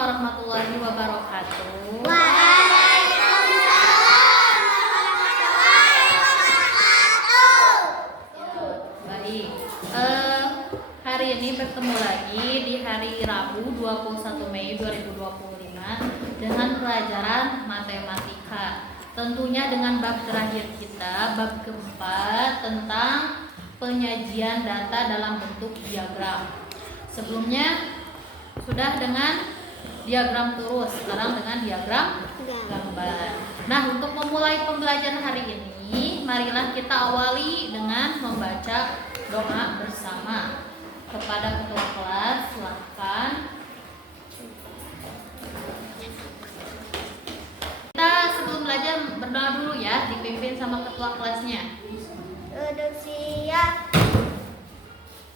warahmatullahi wabarakatuh. Waalaikumsalam warahmatullahi wabarakatuh. Baik, hari ini bertemu lagi di hari Rabu 21 Mei 2025 dengan pelajaran matematika. Tentunya dengan bab terakhir kita, bab keempat tentang penyajian data dalam bentuk diagram. Sebelumnya sudah dengan diagram turus, sekarang dengan diagram gambar. Nah, untuk memulai pembelajaran hari ini, marilah kita awali dengan membaca doa bersama. Kepada ketua kelas, silakan. Kita sebelum belajar berdoa dulu ya, dipimpin sama ketua kelasnya. Duduk siap.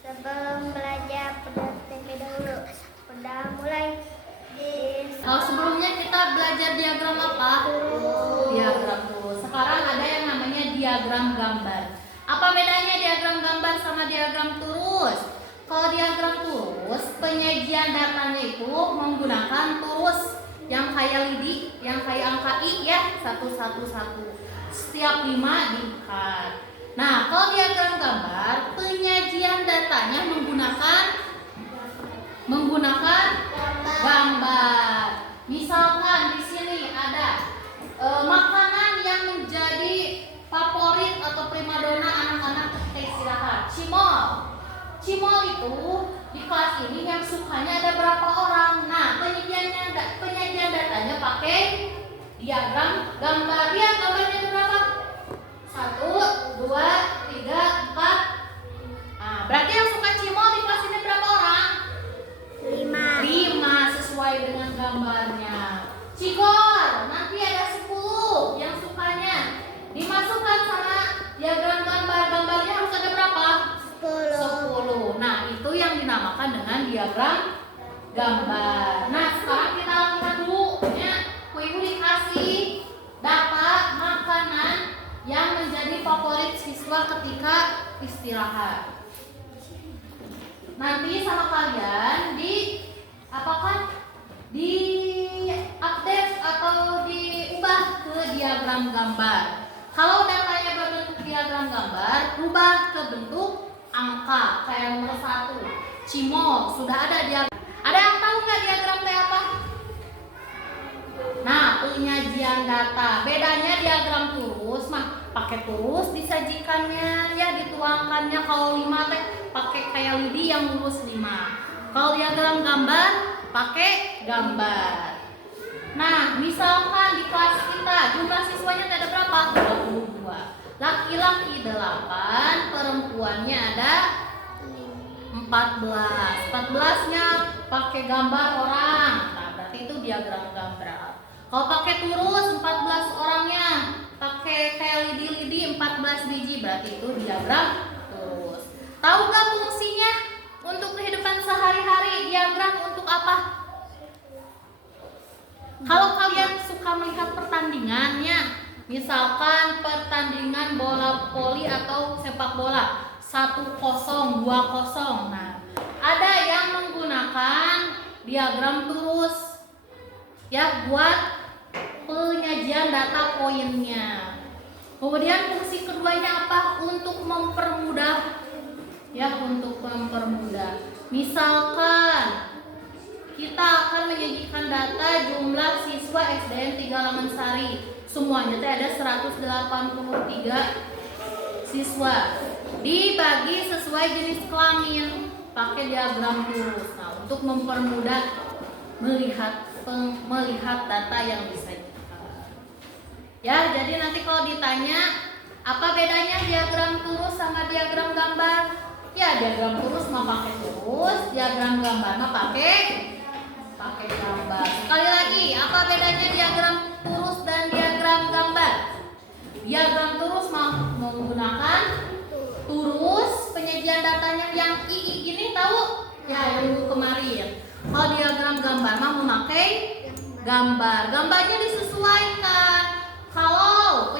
Sebelum belajar praktek dulu. Udah mulai. Kalau sebelumnya kita belajar diagram apa? Diagram turus. Sekarang ada yang namanya diagram gambar. Apa bedanya diagram gambar sama diagram turus? Kalau diagram turus, penyajian datanya itu menggunakan turus yang kayak lidi, yang kayak angka i ya, 111. Setiap 5 diikat. Nah, kalau diagram gambar, penyajian datanya menggunakan gambar. Misalkan di sini ada makanan yang menjadi favorit atau primadona anak-anak ketika istirahat. Cimol itu di kelas ini yang sukanya ada berapa orang? Nah, penyajian datanya pakai diagram gambar. Lihat gambarnya ada berapa? 1, 2, 3, 4. Nah, berarti yang suka cimol di kelas ini berapa orang? 5 sesuai dengan gambarnya. Cikor, nanti ada 10 yang sukanya. Dimasukkan sama diagram gambar. Gambarnya harus ada berapa? 10. Nah, itu yang dinamakan dengan diagram gambar. Nah, sekarang kita lihat dulu ya. Ibu dikasih data makanan yang menjadi favorit siswa ketika istirahat. Nanti sama kalian di update atau diubah ke diagram gambar. Kalau datanya berbentuk diagram gambar, ubah ke bentuk angka. Kayak nomor 1, cimol, sudah ada diagram. Ada yang tahu nggak diagram kayak apa? Nah, penyajian data. Bedanya diagram turus mah pakai turus disajikannya ya, dituangkannya. Kalau 5 teh pakai kayak lidi yang lurus 5. Kalau diagram gambar pakai gambar. Nah, misalkan di kelas kita jumlah siswanya ada berapa? 22. Laki-laki 8, perempuannya ada 14. 14-nya pakai gambar orang. Nah, berarti itu diagram gambar. Kalau pakai turus 14 orangnya pakai kayak lidi-lidi 14 biji, berarti itu diagram turus. Tahu nggak fungsinya untuk kehidupan sehari-hari? Diagram untuk apa? Kalau kalian suka melihat pertandingannya, misalkan pertandingan bola voli atau sepak bola 1-0, 2-0. Nah, ada yang menggunakan diagram turus ya buat penyajian data poinnya. Kemudian fungsi keduanya apa? Untuk mempermudah ya, untuk mempermudah. Misalkan kita akan menyajikan data jumlah siswa SDN 3 Lamansari. Semuanya ada 183 siswa. Dibagi sesuai jenis kelamin, pakai diagram turus. Nah, untuk mempermudah melihat data yang disajikan. Ya, jadi nanti kalau ditanya apa bedanya diagram turus sama diagram gambar? Ya, diagram turus mah pakai turus, diagram gambar mah pakai gambar. Sekali lagi, apa bedanya diagram turus dan diagram gambar? Diagram turus menggunakan turus, penyajian datanya yang i gini, tahu? Ya, yang dulu kemarin. Kalau diagram gambar mah memakai gambar. Gambarnya disesuaikan. Kalau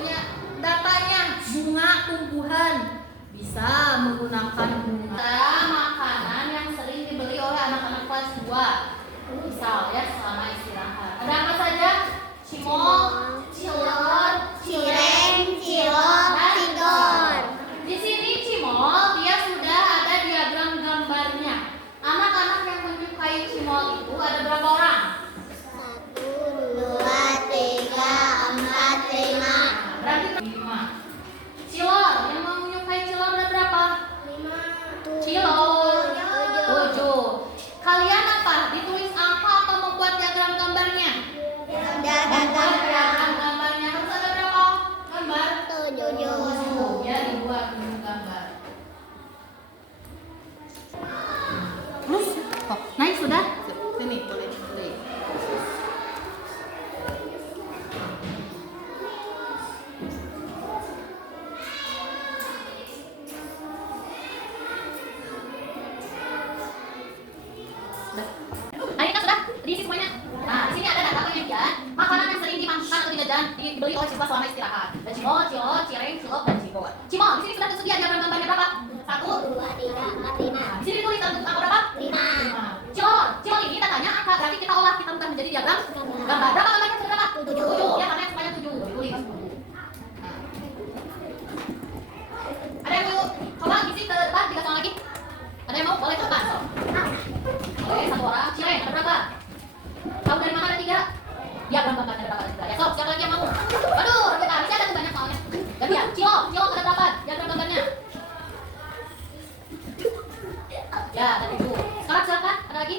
datanya bunga tumbuhan, bisa menggunakan bunga. Makanan yang sering dibeli oleh anak-anak kelas 2. Misal ya, selama cimol, cilor, cireng, cilok, cidor. Di sini cimol dia sudah ada diagram gambarnya. Anak-anak yang menyukai cimol itu ada berapa orang? 1, 2, 3, 4, 5. Berarti 5. Cilor, yang menyukai cilor ada berapa? 5. Cilor 7. Kalian apa? Ditulis angka atau membuat diagram gambarnya? Membuat diagram gambarnya harus ada berapa gambar? 7. Ya, dibuat 7 gambar. Terus, naik sudah? Sini, boleh ditulis. Nah, ini kan sudah diisi semuanya. Nah, di sini ada data penyajian makanan yang sering dimakan atau dijajan dibeli oleh siswa selama istirahat. Ada cimol, cilor, cireng, cilok, dan cibor. Cimol, di sini sudah tersedia diagram gambarnya berapa? 1, 2, 3, 4, 5. Di sini ditulis untuk angka berapa? 5. Cilor, cilor ini datanya angka, berarti kita olah, kita bukan menjadi diagram gambar. Berapa gambarnya sudah berapa? 7. Ya, karena yang semuanya 7. Ditulis. Nah. Ada yang mau coba isi ke depan 3 soal lagi? Ada yang mau? Boleh coba. Oke, 1 orang. Cireng, ada berapa? Tahu dari mana ada 3? Diagram gambar ada berapa? Ada 3. Ya, sob, siapa lagi yang mau? Aduh, kita masih ada tuh banyak soalnya. Ganti ya, cilok, cilok ada berapa? Diagram gambarnya. Ya, ada 7. Sekarang silakan, ada lagi?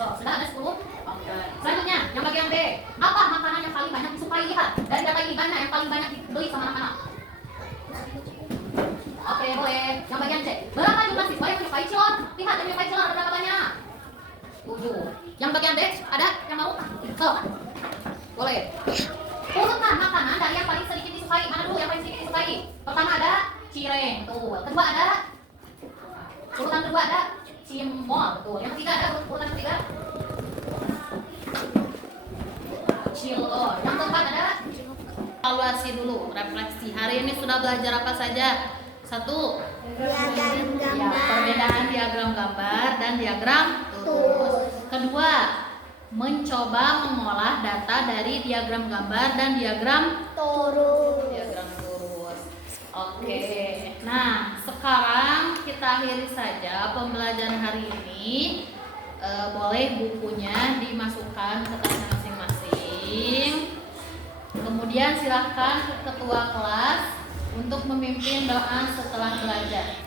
So, sudah ada 10? Oke. Selanjutnya, yang bagian B. Apa makanan yang paling banyak disukai? Lihat, dari data ini mana yang paling banyak dibeli sama anak-anak? Oke, boleh. Yang bagian C. Berapa jumlah siswa yang menyukai cilor? Lihat, yang menyukai cilor ada berapa banyak? 7. Yang bagian D, ada yang mau? So, boleh. Urutkan makanan dari yang paling sedikit disukai. Mana dulu yang paling sedikit disukai? Pertama ada cireng, betul. Kedua ada urutan kedua ada cimol, betul. Yang ketiga ada urutan ketiga cilor. Yang keempat ada evaluasi dulu, refleksi. Hari ini sudah belajar apa saja? 1. Diagram Ya, gambar. perbedaan diagram gambar dan diagram lurus. Kedua, mencoba mengolah data dari diagram gambar dan diagram Turun. lurus. Oke. Nah, sekarang kita akhiri saja pembelajaran hari ini. Boleh bukunya dimasukkan ke tasnya masing-masing. Kemudian silahkan ketua kelas untuk memimpin doa setelah belajar.